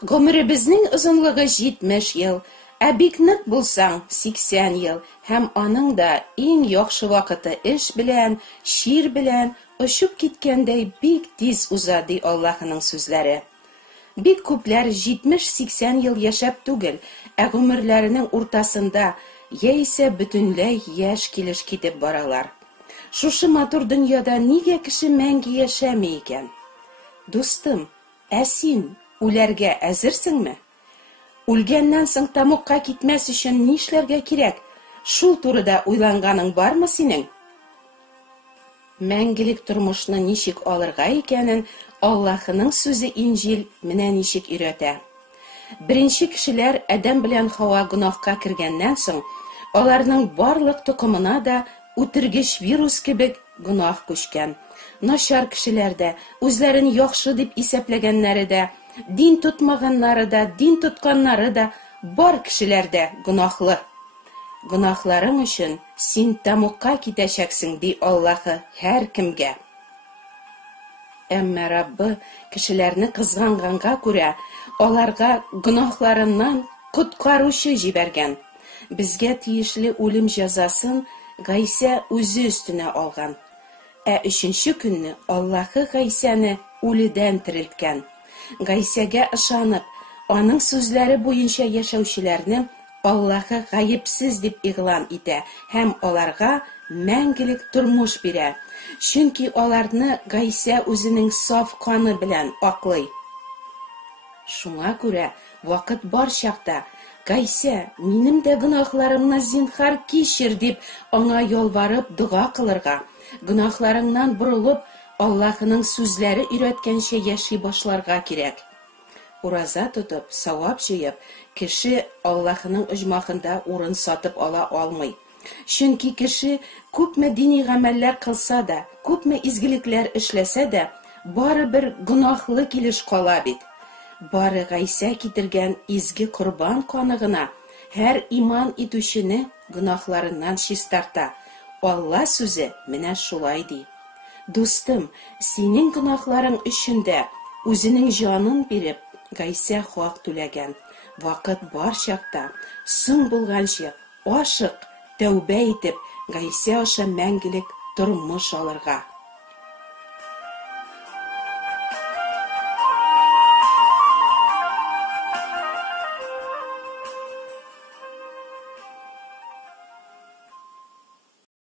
Гомеребезнең озынлыгы 70 ел, ә бик нык булсаң 80 ел, һәм аның да иң яхшы вакыты эш белән, шир белән очып киткәндәй бик тиз уза ди Аллаһның сүзләре. Бик күпләр 70-80 ел яшәп түгел, ә гомерләренең уртасында яисә бөтенләй яшь килеш китеп баралар. Шушы матур дөньяда нигә кеше мәңге яшәми икән? Дустым, ә син үләргә әзерсеңме? Үлгәннән соң тамукка китмәс өчен нишләргә кирәк? Шул турыда уйланганың бармы синең? Мәңгелек тормышны ничек алырга икәнен Аллаһның сүзе Инҗил менә ничек өйрәтә. Беренче кешеләр Адәм белән Хава гунахка кергәннән соң, аларның барлык тукымына да үтергеч вирус кебек гунах күчкән. Начар кешеләр дә, үзләрен яхшы дип исәпләгәннәре дә, дин тотмаганнары да, дин тотканнары да, бар кешеләр дә гунахлы. Гунахларың өчен син тамукка китәчәксең ди Аллаһы һәр кемгә. Әмма Раббы кешеләрне кызганганга күрә, аларга гунахларыннан коткаручы җибәргән. Безгә тиешле үлем җәзасын Гайса үзе өстенә алган. Ә 3нче көнне Аллаһы Гайсаны үледән терелткән. Гайсәгә ышанып, аның сүзләре буенча яшәүчеләрне Аллаһы гаепсез дип игълан итә һәм аларга мәңгелек тормыш бирә. Чөнки аларны Гайса үзенең саф каны белән аклый. Шуңа күрә вакыт бар чакта Гайса, минем дә гынахларымны зинһар кичер дип аңа ялварып дуга кылырга, гынахларыңнан бурылып Аллаһның сүзләре өйрәткәнчә яши башларга кирәк. Ураза тотып, савап җыеп, кеше Аллаһның оҗмахында урын сатып ала алмый. Чөнки кеше күпме дини гамәлләр кылса да, күпме изгелекләр эшләсә дә, бары бер гынахлы килеш кала бит. Бары Гайса китергән изге корбан каны гына һәр иман итүчене гынахларыннан чистарта. Алла сүзе менә шулай ди. Дустым, синең гынахларың өчен дә үзенең җанын биреп Гайса хак түләгән. Вакыт бар чакта, соң булганчы, ашык, тәүбә итеп, Гайса аша мәңгелек тормыш алырга.